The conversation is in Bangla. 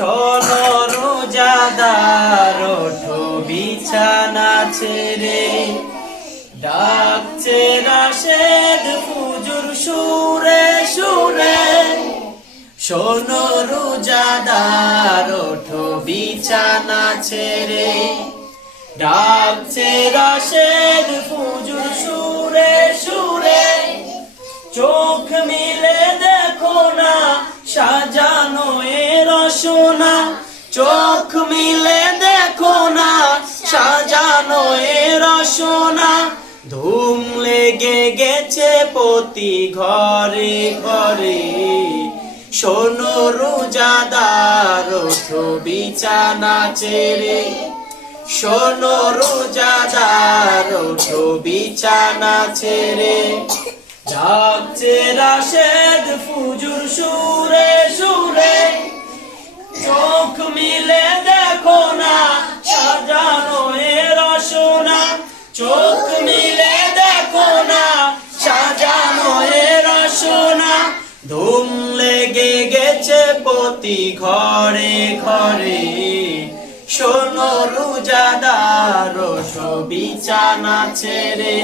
শোনো রোজাদার ওঠো বিছানা ছেড়ে, ডাকছে রাশেদ ফুজুর সুরে সুরে। শোনো রোজাদার ওঠো বিছানা ছেড়ে, ডাকছে রাশেদ ফুজুর সুরে সুরে। চোখ মিলে দেখো না সাজানো এ রসনা, চোখ মিলে দেখো না সাজানো এ রসনা। ধুম লেগে গেছে প্রতি ঘরে ঘরে, শোনো রোজাদার ওঠো বিছানা ছেড়ে। শোনো রোজাদার ওঠো বিছানা ছেড়ে, ডাকছে রাশেদ ফুজুর সুরে সুরে। চোখ মিলে দেখো না সাজানো এ রসনা, চোখ মিলে দেখো না সাজানো এ রসনা। ধুম লেগে গেছে প্রতি ঘরে ঘরে, শোনো রোজাদার ওঠো বিছানা ছেড়ে।